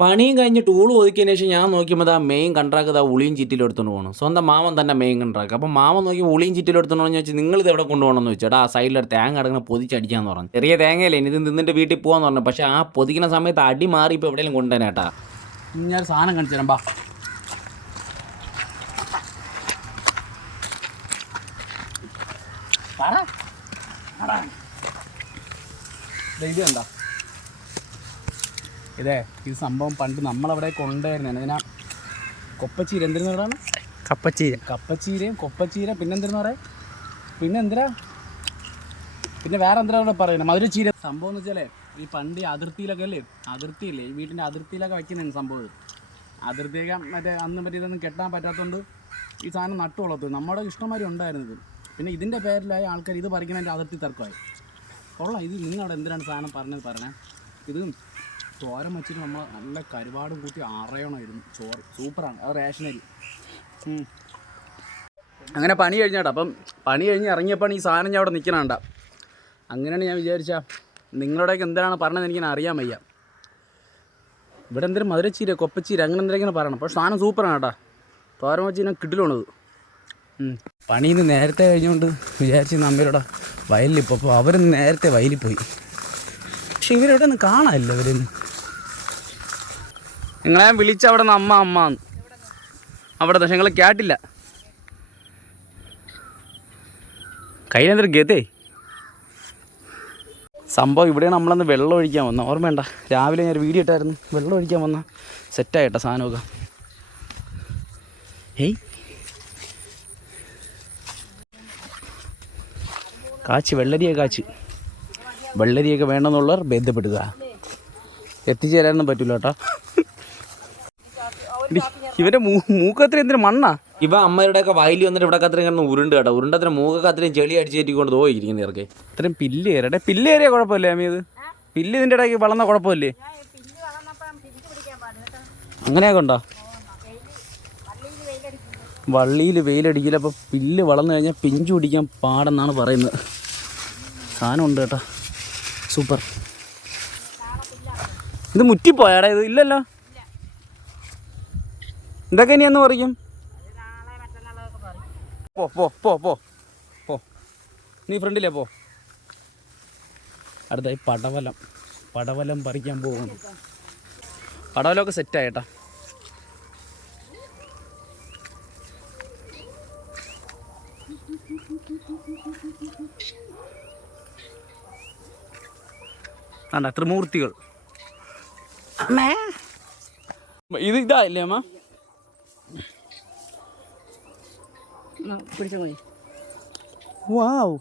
പണിയും കഴിഞ്ഞ് ടൂൾ ഒതുക്കിയതിന് ശേഷം ഞാൻ നോക്കിയപ്പോൾ ആ മെയിൻ കൺട്രാക്ട് ആ ഉളിയും ചിറ്റിലും എടുത്തുകൊണ്ട് പോകണം സ്വന്തം മാമൻ തന്നെ മെയിൻ കൺട്രാക്ട് അപ്പോൾ മാമൻ നോക്കി ഉളിയും ചിറ്റിലും എടുത്തുകൊണ്ട് വെച്ചാൽ നിങ്ങൾ ഇത് എവിടെ കൊണ്ടുപോകണമെന്ന് വെച്ചാൽ ആ സൈഡിലൊരു തേങ്ങ കിടക്കുന്ന പൊതിച്ചടിക്കാന്ന് പറഞ്ഞു. ചെറിയ തേങ്ങയല്ലേ ഇനി ഇത് നിന്നിട്ട് വീട്ടിൽ പോകാന്ന് പറഞ്ഞു. പക്ഷേ ആ പൊതിക്കുന്ന സമയത്ത് അടി മാറി ഇപ്പോൾ എവിടെയെങ്കിലും കൊണ്ടുവരാട്ടാ ഞാൻ സാധനം കാണിച്ചു തരാം ബാ. ഇത് കണ്ട. ഇതേ ഇത് സംഭവം പണ്ട് നമ്മളവിടെ കൊണ്ടുവരുന്നതാണ് ഇതിനാ കൊപ്പച്ചീര. എന്തിരുന്ന പറയുന്നത് കപ്പച്ചീര. കപ്പച്ചീരയും കൊപ്പച്ചീര. പിന്നെന്തിരുന്ന പറയാ പിന്നെ എന്തിനാ പിന്നെ വേറെ എന്തിനാ ഇവിടെ പറയുന്നത് മധുരച്ചീര. സംഭവം എന്ന് വെച്ചാലേ ഈ പണ്ട് ഈ അതിർത്തിയിലൊക്കെ അല്ലേ? അതിർത്തിയില്ലേ? ഈ വീട്ടിന്റെ അതിർത്തിയിലൊക്കെ വയ്ക്കുന്നതാണ് സംഭവം അതിർത്തിയൊക്കെ മറ്റേ അന്ന് മറ്റേ ഇതൊന്നും കെട്ടാൻ പറ്റാത്തതുകൊണ്ട് ഈ സാധനം നട്ടു വളർത്തും. നമ്മുടെ ഇഷ്ടംമാരി ഉണ്ടായിരുന്നത്. പിന്നെ ഇതിന്റെ പേരിലായ ആൾക്കാർ ഇത് പറിക്കുന്നതിന്റെ അതിർത്തി തർക്കമായി. കൊള്ളാം. ഇത് നിങ്ങളവിടെ എന്തിനാണ് സാധനം പറഞ്ഞത് പറഞ്ഞത് ഇത് ചോരം വെച്ചിട്ട് നമ്മൾ നല്ല കരുവാടും കൂട്ടി അറയണമായിരുന്നു. ചോറ്. സൂപ്പറാണ്. അത് റേഷനരി. അങ്ങനെ പണി കഴിഞ്ഞാട്ടോ. അപ്പം പണി കഴിഞ്ഞ് ഇറങ്ങിയപ്പോൾ ഈ സാധനം ഞാൻ അവിടെ നിൽക്കണണ്ട അങ്ങനെയാണ് ഞാൻ വിചാരിച്ച. നിങ്ങളുടെയൊക്കെ എന്തിനാണ് പറഞ്ഞത് എനിക്കിനെ അറിയാൻ വയ്യ. ഇവിടെ എന്തെങ്കിലും മധുരച്ചീര കൊപ്പച്ചീര അങ്ങനെ എന്തെങ്കിലും പറയണം. പക്ഷെ സാധനം സൂപ്പറാണ് കേട്ടോ തോരൻ വെച്ച് ഞാൻ കിട്ടിലുണത് പണി ഇന്ന് നേരത്തെ കഴിഞ്ഞുകൊണ്ട് വിചാരിച്ച് നമ്മളുടെ വയലിൽ ഇപ്പോൾ അപ്പോൾ അവരൊന്ന് നേരത്തെ വയലിൽ പോയി. പക്ഷെ ഇവരെവിടെ നിന്ന് കാണാനില്ല ഇവരൊന്ന് നിങ്ങളെ ഞാൻ വിളിച്ച അവിടെ നിന്ന് അമ്മ അമ്മ അവിടെ പക്ഷെ നിങ്ങൾ കേട്ടില്ല. കയ്യിലെന്തൊരു ഗതേ സംഭവം ഇവിടെയാണ് നമ്മളന്ന് വെള്ളം ഒഴിക്കാൻ വന്ന ഓർമ്മയുണ്ട രാവിലെ ഞാൻ വീഡിയോ ഇട്ടായിരുന്നു. വെള്ളം ഒഴിക്കാൻ വന്ന സെറ്റായിട്ട സാധനമൊക്കെ. ഏയ്. കാച്ച് വെള്ളരിയെ കാച്ച്. വെള്ളരിയൊക്കെ വേണമെന്നുള്ളവർ ബന്ധപ്പെടുക. എത്തിച്ചേരാനൊന്നും പറ്റില്ല കേട്ടോ. ഇവന്റെ മൂ മൂക്കത്ര എന്തിനു മണ്ണാ? ഇവ അമ്മയുടെ ഒക്കെ വയലിൽ വന്നിട്ട് ഇവിടെ കത്തിരി കിടന്ന് ഉരുണ്ട് കേട്ടോ. ഉരുണ്ടത്ര മൂക്കൊക്കെ അത്രയും ചെളി അടിച്ചേറ്റിക്കൊണ്ട് തോന്നിയിരിക്കുന്നു ഇറക്കെ. ഇത്രയും പില്ല് കയറട്ടെ പില്ല് കയറിയ കുഴപ്പമില്ലേ അമ്മ ഇത്? പില്ല് ഇതിന്റെ ഇടയ്ക്ക് വളർന്ന കുഴപ്പമില്ലേ? അങ്ങനെയൊക്കെ ഉണ്ടോ? വള്ളിയിൽ വെയിലടിക്കില്ല അപ്പോൾ പില്ല് വളർന്നു കഴിഞ്ഞാൽ പിഞ്ചു പിടിക്കാൻ പാടെന്നാണ് പറയുന്നത്. സാധനം ഉണ്ട് കേട്ടോ. സൂപ്പർ. ഇത് മുറ്റിപ്പോയാടാ ഇത് ഇല്ലല്ലോ. ഇതൊക്കെ ഇനി എന്ന് പറയും? പോ പോ പോ പോ പോ. നീ ഫ്രണ്ടിലേ പോ. അടുത്തായി പടവലം. പടവലം പറിക്കാൻ പോകുന്നു പടവലമൊക്കെ സെറ്റായേട്ടാ ആണ്ട ത്രിമൂർത്തികൾ അമ്മേ. ഇത് ഇല്ലേ അമ്മ? പിടിച്ചോ മതി വാവ്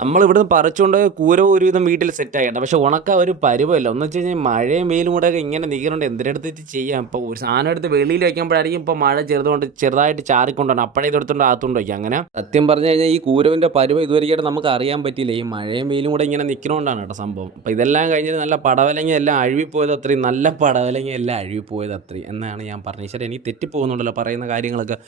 നമ്മൾ ഇവിടുന്ന് പറിച്ചുകൊണ്ട് കൂര ഒരുവിധം വീട്ടിൽ സെറ്റ് ആയിട്ട് പക്ഷെ ഉണക്ക ഒരു പരുവല്ല. എന്ന് വെച്ച് കഴിഞ്ഞാൽ മഴയും വെയിലും കൂടെ ഒക്കെ ഇങ്ങനെ നിൽക്കുന്നുണ്ട്. എന്തിനടുത്തിട്ട് ചെയ്യാം? ഇപ്പോൾ ഒരു സാധനം എടുത്ത് വെളിയിൽ വയ്ക്കുമ്പോഴായിരിക്കും ഇപ്പോൾ മഴ ചെറുതുകൊണ്ട് ചെറുതായിട്ട് ചാറിക്കൊണ്ടാണ് അപ്പോഴേ ഇതെടുത്തുകൊണ്ട് അകത്തുകൊണ്ട് വയ്ക്കുക അങ്ങനെ സത്യം പറഞ്ഞു കഴിഞ്ഞാൽ ഈ കൂരവിന്റെ പരുവ ഇതുവരെയായിട്ട് നമുക്ക് അറിയാൻ പറ്റില്ല ഈ മഴയും വെയിലും കൂടെ ഇങ്ങനെ നിൽക്കണോണ്ടാണ് കേട്ടോ സംഭവം. അപ്പോൾ ഇതെല്ലാം കഴിഞ്ഞിട്ട് നല്ല പടവലങ്ങ എല്ലാം അഴുകിപ്പോയത് അത്രയും. നല്ല പടവലങ്ങ എല്ലാം അഴുകിപ്പോയത് അത്രയും എന്നാണ് ഞാൻ പറഞ്ഞത്. ശരി എനിക്ക് തെറ്റിപ്പോകുന്നുണ്ടല്ലോ പറയുന്ന കാര്യങ്ങളൊക്കെ.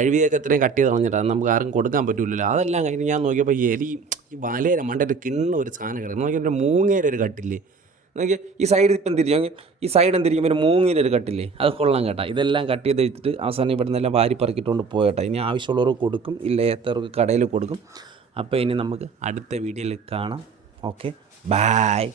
അഴുവിയൊക്കെ ഇത്രയും കട്ട് ചെയ്ത് കളഞ്ഞിട്ട് അത് നമുക്ക് ആർക്കും കൊടുക്കാൻ പറ്റില്ലല്ലോ അതെല്ലാം കഴിഞ്ഞ് ഞാൻ നോക്കിയപ്പോൾ എലി ഈ വലയുടെ മണ്ടൊരു കിണ്ണ ഒരു സാധനം കിടക്കും നോക്കിയാൽ എന്റെ മൂങ്ങയുടെ ഒരു കട്ടില്ലേ? നോക്കിയാൽ ഈ സൈഡ് ഇപ്പം തിരിച്ചു ഈ സൈഡ് എന്തിരിക്കും ഒരു മൂങ്ങയുടെ ഒരു കട്ടില്ലേ? അത് കൊള്ളാം കേട്ടാ. ഇതെല്ലാം കട്ട് ചെയ്ത് എടുത്തിട്ട് അവസാനം ഇവിടെ നിന്നെല്ലാം വാരി പറക്കിട്ടുകൊണ്ട് പോയട്ടെ ഇനി ആവശ്യമുള്ളവർക്ക് കൊടുക്കും ഇല്ലാത്തവർക്ക് കടയിൽ കൊടുക്കും. അപ്പോൾ ഇനി നമുക്ക് അടുത്ത വീഡിയോയിൽ കാണാം. Okay bye